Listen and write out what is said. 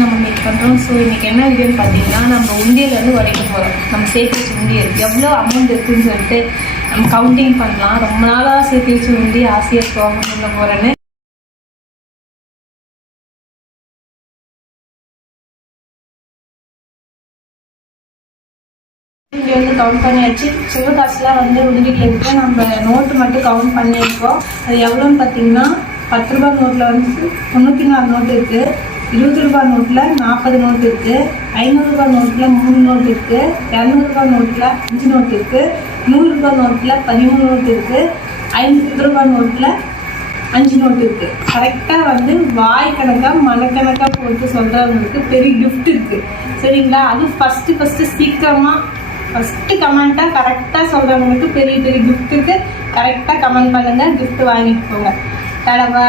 நம்ம மீட் பண்ணுறோம். ஸோ இன்னைக்கு என்ன வீடியோன்னு பார்த்தீங்கன்னா, நம்ம உண்டியலேருந்து உடைக்க போகிறோம். நம்ம சேர்த்து வச்ச உண்டியல் எவ்வளோ அமௌண்ட் இருக்குதுன்னு சொல்லிட்டு நம்ம கவுண்டிங் பண்ணலாம். ரொம்ப நாளாக சேர்த்து வச்சு உண்டி ஆசையாக போகணும்னு சொல்ல போகிறேன்னு இங்கே வந்து கவுண்ட் பண்ணியாச்சு. சிவ காசுலாம் வந்து உண்டியில் இருக்கு. நம்ம நோட்டு மட்டும் கவுண்ட் பண்ணியிருக்கோம். அது எவ்வளோன்னு பார்த்தீங்கன்னா, 10 ரூபா நோட்டில் வந்து 94 நோட்டு இருக்குது, 20 ரூபா நோட்டில் 40 நோட்டு இருக்குது, 500 ரூபா நோட்டில் 3 நோட்டு இருக்குது, 200 ரூபா நோட்டில் 5 நோட்டு இருக்குது, 100 ரூபா நோட்டில் 13 நோட்டு இருக்குது, 50 ரூபா நோட்டில் 5 நோட்டு இருக்குது. கரெக்டாக வந்து வாய் கணக்காக மனக்கணக்காக போட்டு சொல்கிறவங்களுக்கு பெரிய கிஃப்ட் இருக்குது. சரிங்களா? அது ஃபஸ்ட்டு சீக்கிரமாக ஃபஸ்ட்டு கமெண்ட்டாக கரெக்டாக சொல்கிறவங்களுக்கு பெரிய பெரிய கிஃப்ட்டுக்கு கரெக்டாக கமெண்ட் பண்ணுங்கள். கிஃப்ட் வாங்கிட்டு போங்க. தடவை